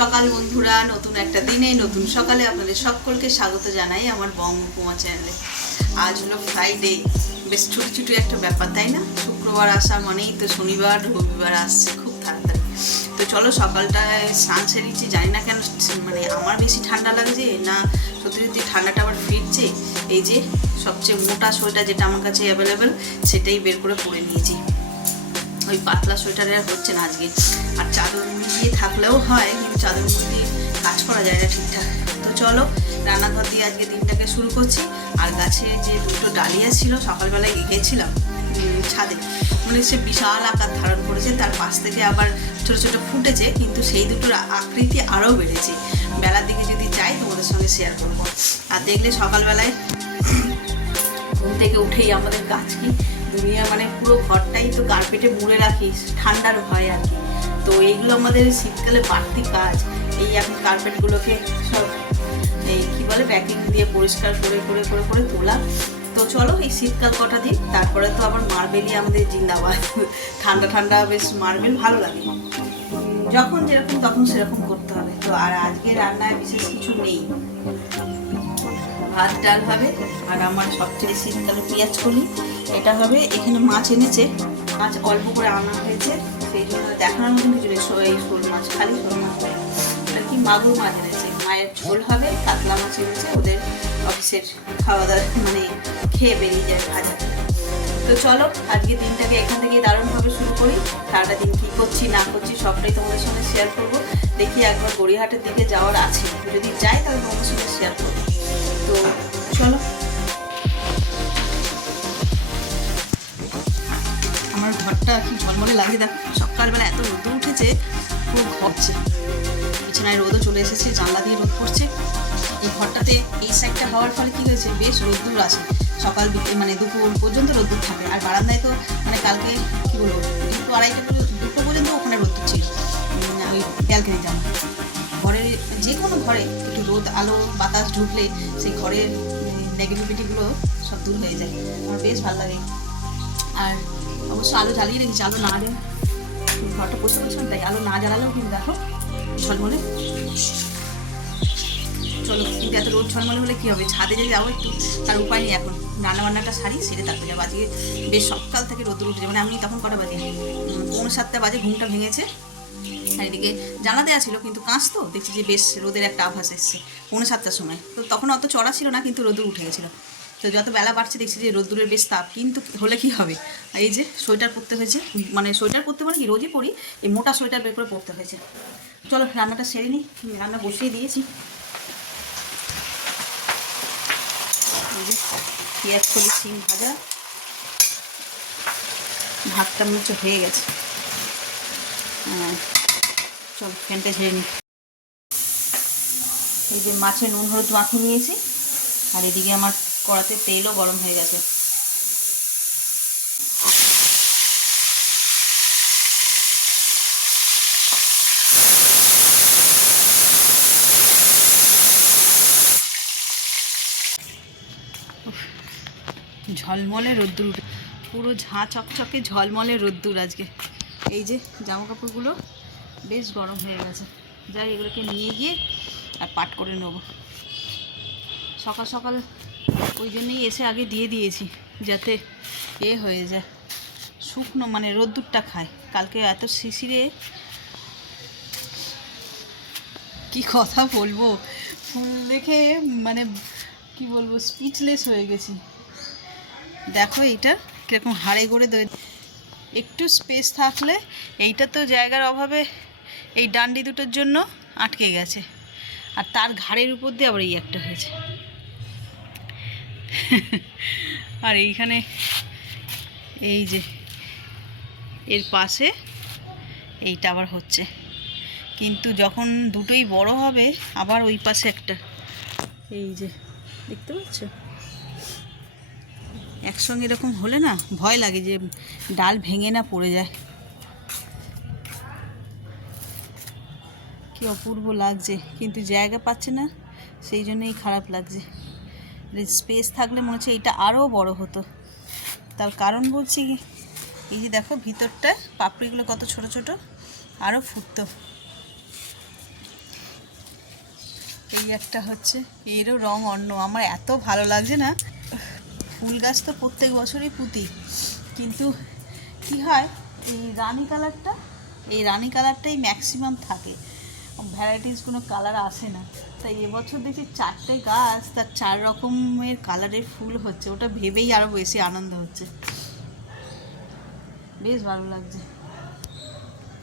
সকাল বন্ধুরা, নতুন একটা দিনে নতুন সকালে আপনাদের সকলকে স্বাগত জানাই আমার বঙ্গকুমা চ্যানেলে। আজ হলো ফ্রাইডে, বেশ ছুটি ছুটি একটা ব্যাপার, তাই না? শুক্রবার আসা মানেই তো শনিবার রবিবার আসছে খুব তাড়াতাড়ি। তো চলো সকালটায় স্নান সেরেছি, জানি না কেন মানে আমার বেশি ঠান্ডা লাগছে না সত্যি সত্যি ঠান্ডাটা আবার ফিরছে। এই যে সবচেয়ে মোটা সোয়েটার যেটা আমার কাছে অ্যাভেলেবেল সেটাই বের করে পরে নিয়েছি। ওই পাতলা সোয়েটারে আর হচ্ছে না আজকে। আর চাদর মুড়ি দিয়ে থাকলেও হয়, কিন্তু চাদর মুড়ি দিয়ে কাজ করা যায় না ঠিকঠাক। তো চলো রান্নাঘর দিয়ে আজকে দিনটাকে শুরু করছি। আর গাছে যে দুটো ডালিয়া ছিল সকালবেলায় গেছিলাম ছাদে, মানে সে বিশাল আকার ধারণ করেছে, তার পাশ থেকে আবার ছোট ছোট ফুটেছে, কিন্তু সেই দুটোর আকৃতি আরও বেড়েছে। বেলার দিকে যদি যাই তোমাদের সঙ্গে শেয়ার করবো। আর দেখলে সকালবেলায় ঘুম থেকে উঠেই আমাদের গাছ কি দুনিয়া, মানে পুরো ঘরটাই তো কার্পেটে মুড়ে রাখি ঠান্ডার ভয় আর কি। তো এইগুলো আমাদের শীতকালে বাড়তি কাজ। এই এখন কার্পেটগুলোকে সব এই কী বলে ভ্যাকিং দিয়ে পরিষ্কার করে করে করে করে তোলা। তো চলো এই শীতকাল কটা দিন, তারপরে তো আবার মার্বেলই আমাদের জিন্দাবাদ। ঠান্ডা ঠান্ডা বেশ মার্বেল ভালো লাগে, যখন যেরকম তখন সেরকম করতে হবে। তো আর আজকে রান্নায় বিশেষ কিছু নেই, ভাত ডাল হবে। আর আমার সবচেয়ে শীতকালে পেঁয়াজ কলি এটা হবে। এখানে মাছ এনেছে, মাছ অল্প করে আনা হয়েছে, সেই জন্য দেখানোর মতন কিছু নেই। এই শোল মাছ, খালি শোল মাছ, এটা কি মাগুর মাছ এনেছে। মায়ের ঝোল হবে, কাতলা মাছ এনেছে, ওদের অফিসের খাওয়া দাওয়া মানে খেয়ে বেরিয়ে যায় ভাজা। তো চলো আজকে দিনটাকে এখান থেকে দারুণভাবে শুরু করি। সারাটা দিন কী করছি না করছি সবটাই তোমাদের সঙ্গে শেয়ার করবো। দেখি একবার গড়িয়াহাটের দিকে যাওয়ার আছে, যদি যাই তাহলে তোমাদের সঙ্গে শেয়ার করবো। তো চলো, আমার ঘরটা কি ঝলমলে লাগে দেখো। সকালবেলা এত রোদ উঠেছে, পুরো ঘরছে, বিছানায় রোদও চলে এসেছে, জানলা দিয়ে রোদ পড়ছে। এই ঘরটাতে এই সাইডটা হওয়ার ফলে কী হয়েছে, বেশ রোদ্দুর আসে সকাল মানে দুপুর পর্যন্ত রোদ্দুর থাকে। আর বারান্দায় তো মানে কালকে কী বলবো 2-2:30 পর্যন্ত ওখানে রোদ্দুর ছিল, ওই ব্যালকনি জামা। ঘরের যে কোনো ঘরে একটু রোদ আলো বাতাস ঢুকলে সেই ঘরের নেগেটিভিটিগুলো সব দূর হয়ে যায়, আমার বেশ ভালো লাগে। আর অবশ্য আলো জ্বালিয়ে রেখেছি, আলো না জ্বালে ঘরটা পোষা করছিলাম, তাই আলো না জ্বালালেও কিন্তু দেখো ঝলমলে। চলো, কিন্তু এত রোদ ঝলমলে হলে কী হবে, ছাদে যদি যাবো একটু, তার উপায় নেই। এখন রান্নাবান্নাটা সারি সেরে তারপরে যাবো। আজকে বেশ সকাল থেকে রোদ উঠেছে, মানে আমি তখন কটা বাজে 6:45 বাজে ঘুমটা ভেঙেছে। আর এদিকে জানলা দেওয়া ছিল, কিন্তু কাঁচ তো দেখছি যে বেশ রোদের একটা আভাস এসছে 7:45 সময়। তো তখন অত চড়া ছিল না, কিন্তু রোদুর উঠে গেছিলো। তো যত বেলা বাড়ছে দেখছি যে রোদ্দুরের বেশ তাপ, কিন্তু হলে কি হবে, এই যে সোয়েটার পরতে হয়েছে, মানে সোয়েটার পরতে মানে কি রোজই পরি, এই মোটা সোয়েটার বের করে পরতে হয়েছে। চলো রান্নাটা সেরে নিই, রান্না বসিয়ে দিয়েছি। এই যে পেঁয়াজ কলি শিম ভাজা, ভাতটা মনে হচ্ছে হয়ে গেছে। চল ফ্যানটা ঝেড়ে নিই। এই যে মাছে নুন হলুদ মাখিয়ে নিয়েছি, আর এদিকে আমার কড়াতে তেলও গরম হয়ে গেছে। ঝলমলে রোদ্দুর, পুরো ঝাঁ চকচকে ঝলমলে রোদ্দুর আজকে। এই যে জামা কাপড়গুলো বেশ গরম হয়ে গেছে, যাই এগুলোকে নিয়ে গিয়ে আর পাট করে নেব। সকাল সকাল ওই জন্যই এসে আগে দিয়ে দিয়েছি, যাতে হয়ে যায় শুকনো, মানে রোদ্দুরটা খায়। কালকে এত শিশিরে কি কথা বলবো, ফুল দেখে মানে কি বলবো, স্পিচলেস হয়ে গেছি। দেখো এইটা কীরকম হাড়ে গড়ে একটু স্পেস থাকলে, এইটা তো জায়গার অভাবে এই ডান্ডি দুটোর জন্য আটকে গেছে, আর তার ঘাড়ের উপর দিয়ে আবার এই একটা হয়েছে। আর এইখানে এই যে এর পাশে এইটা আবার হচ্ছে, কিন্তু যখন দুটোই বড় হবে আবার ওই পাশে একটা, এই যে দেখতে পাচ্ছ, একসঙ্গে এরকম হলে না ভয় লাগে যে ডাল ভেঙে না পড়ে যায়। কি অপূর্ব লাগছে, কিন্তু জায়গা পাচ্ছে না, সেই জন্যই খারাপ লাগছে। স্পেস থাকলে মনে হচ্ছে এইটা আরও বড় হতো। তার কারণ বলছি, এই যে দেখো ভিতরটা পাপড়িগুলো কত ছোট ছোট, আরও ফুটতো। এই একটা হচ্ছে, এরও রং অন্য, আমার এত ভালো লাগছে না। ফুল গাছ তো প্রত্যেক বছরই পুঁতি, কিন্তু কি হয় এই রানি কালারটাই ম্যাক্সিমাম থাকে, ভ্যারাইটিস কোনো কালার আসে না। তাই এবছর দেখি 4টে গাছ তার 4 রকমের কালারের ফুল হচ্ছে, ওটা ভেবেই আরও বেশি আনন্দ হচ্ছে, বেশ ভালো লাগছে।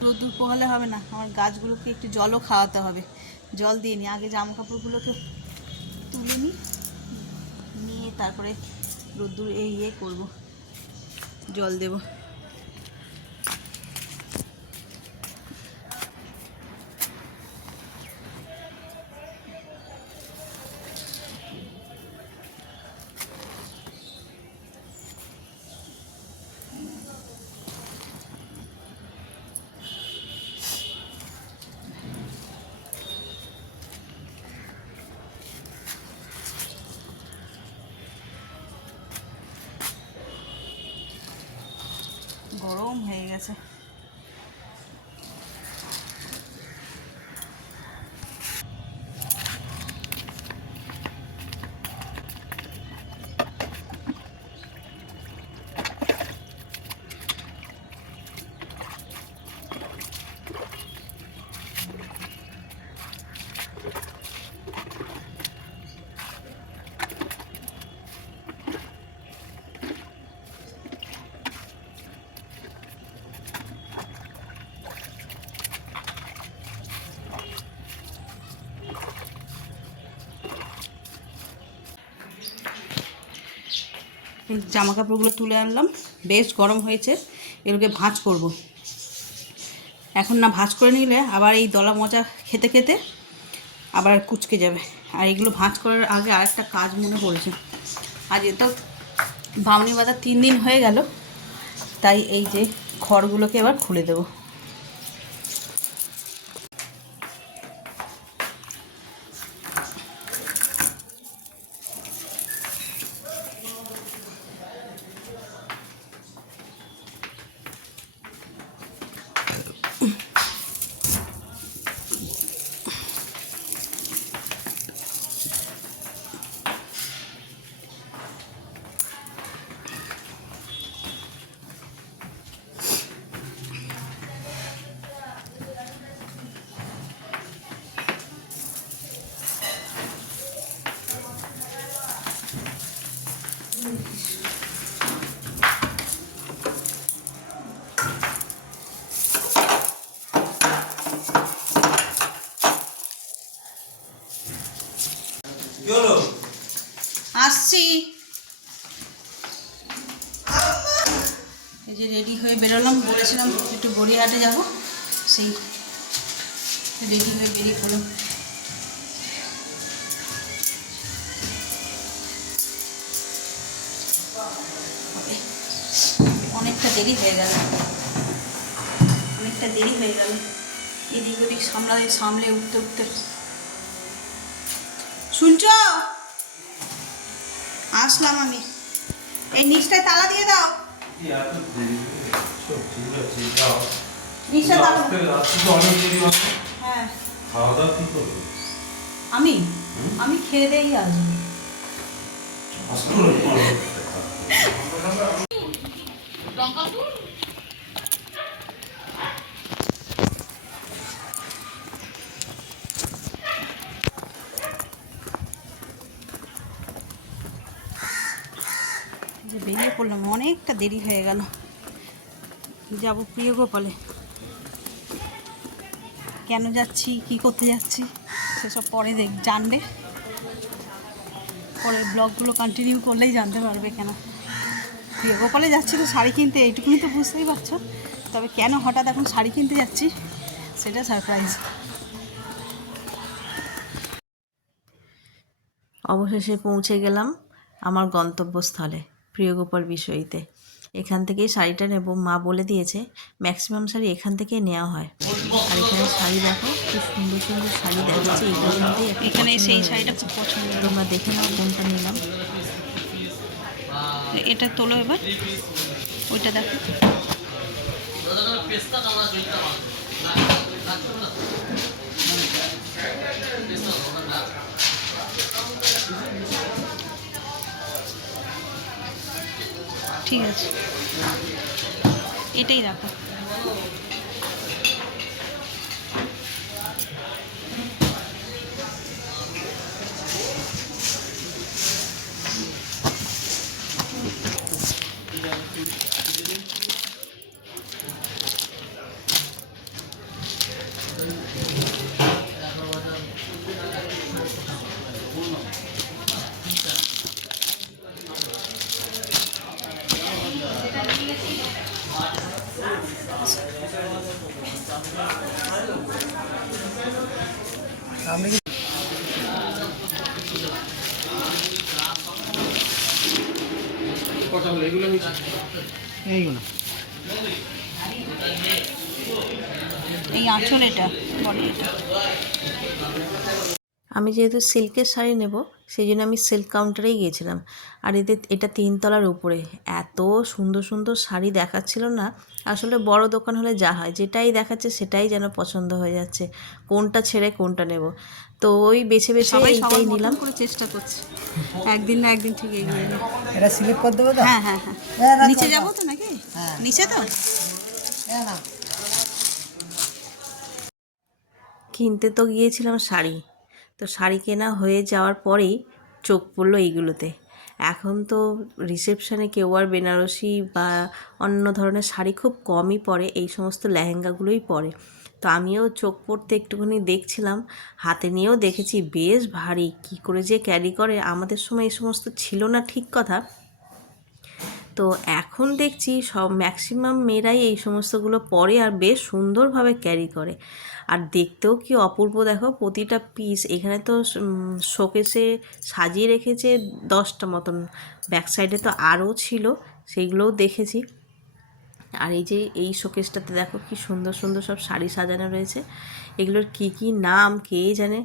রোদ্দুর পোহালে হবে না, আমার গাছগুলোকে একটু জলও খাওয়াতে হবে। জল দিয়ে নিই আগে, জামা কাপড়গুলোকে তুলে নিয়ে তারপরে রোদ্দুর করবো, জল দেবো। গরম হয়ে গেছে। জামা কাপড়গুলো তুলে আনলাম, বেশ গরম হয়েছে, এগুলোকে ভাঁজ করব। এখন না ভাঁজ করে নিলে আবার এই দলা মোচা খেতে খেতে আবার কুচকে যাবে। আর এগুলো ভাঁজ করার আগে আরেকটা কাজ মনে পড়েছে, আজ এটাও বামনি বাঁধা 3 দিন হয়ে গেল, তাই এই যে খড়গুলোকে এবার খুলে দেবো। আসছি, এই যে রেডি হয়ে বেরোলাম, বলেছিলাম একটু গড়িয়াহাটে যাব, সেই রেডি হয়ে বেরিয়ে পড়লাম। অনেকটা দেরি হয়ে গেল, এদিক ওদিক সামলে উঠতে শুনছ, আসলাম আমি। এই নিচটায় তালা দিয়ে দাও, নিচটা তালা। হ্যাঁ আমি খেয়ে দেই আসবো। বেরিয়ে পড়লাম, অনেকটা দেরি হয়ে গেল, যাব প্রিয় গোপালে। কেন যাচ্ছি, কি করতে যাচ্ছি সেসব পরে জানবে, পরের ব্লগগুলো কন্টিনিউ করলেই জানতে পারবে। কেন প্রিয় গোপালে যাচ্ছি তো শাড়ি কিনতে, এইটুকুনি তো বুঝতেই পারছো। তবে কেন হঠাৎ এখন শাড়ি কিনতে যাচ্ছি সেটা সারপ্রাইজ। অবশেষে পৌঁছে গেলাম আমার গন্তব্যস্থলে, প্রিয়গোপাল বিষয়ীতে। এখান থেকেই শাড়িটা নেব, মা বলে দিয়েছে ম্যাক্সিমাম শাড়ি এখান থেকেই নেওয়া হয়। আর এখানে শাড়ি দেখো, খুব সুন্দর সুন্দর শাড়ি দেখাচ্ছে, এগুলোর মধ্যেই এখানে সেই শাড়িটা খুব পছন্দ। তোমরা দেখে নাও কোনটা নিলাম। এটা তোলো এবার, ওইটা দেখো। ঠিক আছে, এটাই রাখো। এইগুলো এই আঁচল, এটা বলে এটা। আমি যেহেতু সিল্কের শাড়ি নেব সেই জন্য আমি সিল্ক কাউন্টারেই গিয়েছিলাম। আর এটা 3 তলার উপরে এত সুন্দর সুন্দর শাড়ি দেখাচ্ছিল না। আসলে বড় দোকান হলে যা হয়, যেটাই দেখাচ্ছে সেটাই যেন পছন্দ হয়ে যাচ্ছে, কোনটা ছেড়ে কোনটা নেব। তো ওই বেছে বেছে এইটাই নিলাম। করে চেষ্টা করছি, একদিন না একদিন ঠিক এগিয়ে যাবে। এটা সিলেক্ট করে দেবো তো? হ্যাঁ হ্যাঁ হ্যাঁ, নিচে যাবো তো নাকি? নিচে তো কিনতে তো গিয়েছিলাম শাড়ি, তো শাড়ি কেনা হয়ে যাওয়ার পরেই চোখ পড়লো এইগুলোতে। এখন তো রিসেপশানে কেউ আর বেনারসি বা অন্য ধরনের শাড়ি খুব কমই পরে, এই সমস্ত লেহেঙ্গাগুলোই পরে। তো আমিও চোখ পড়তে একটুখানি দেখছিলাম, হাতে নিয়েও দেখেছি বেশ ভারী, কী করে যে ক্যারি করে। আমাদের সময় এই সমস্ত ছিল না ঠিক কথা, তো এখন দেখছি সব ম্যাক্সিমাম মেয়েরাই এই সমস্তগুলো পরে আর বেশ সুন্দরভাবে ক্যারি করে। আর দেখতেও কি অপূর্ব দেখো, প্রতিটা পিস। এখানে তো শোকেসে সাজিয়ে রেখেছে 10টা মতন, ব্যাক সাইডে তো আরও ছিল, সেইগুলোও দেখেছি। আর এই যে এই শোকেসটাতে দেখো কি সুন্দর সুন্দর সব শাড়ি সাজানো রয়েছে। এগুলোর কি কি নাম কে জানে।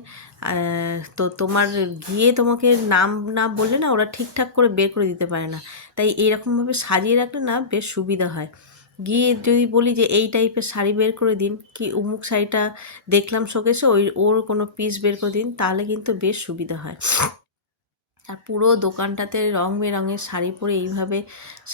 তো তোমার গিয়ে তোমাকে নাম না বললে না ওরা ঠিকঠাক করে বের করে দিতে পারে না, তাই এইরকমভাবে সাজিয়ে রাখলে না বেশ সুবিধা হয়। গিয়ে যদি বলি যে এই টাইপের শাড়ি বের করে দিন, কি অমুক শাড়িটা দেখলাম শোকেসে, ওর কোনো পিস বের করে দিন, তাহলে কিন্তু বেশ সুবিধা হয়। আর পুরো দোকানটাতে রং বেরঙের শাড়ি পরে এইভাবে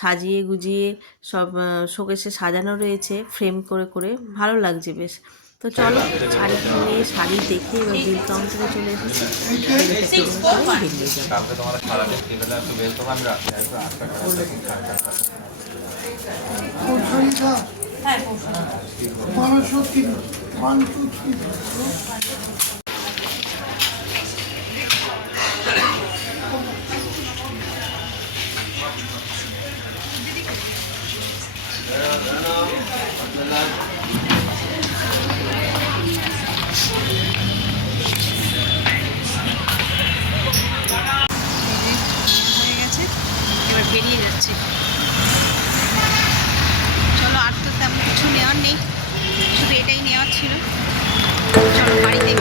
সাজিয়ে গুজিয়ে সব শোকেসে সাজানো রয়েছে ফ্রেম করে করে, ভালো লাগছে বেশ। তো চলো শাড়ি কিনে শাড়ি দেখে এবার বিল কাউন্টারে চলে এসেছি, বেরিয়ে যাবো। হয়ে গেছে, এবার বেরিয়ে যাচ্ছে। চলো, আর তো তেমন কিছু নেওয়ার নেই, শুধু এটাই নেওয়ার ছিল। চলো বাড়িতে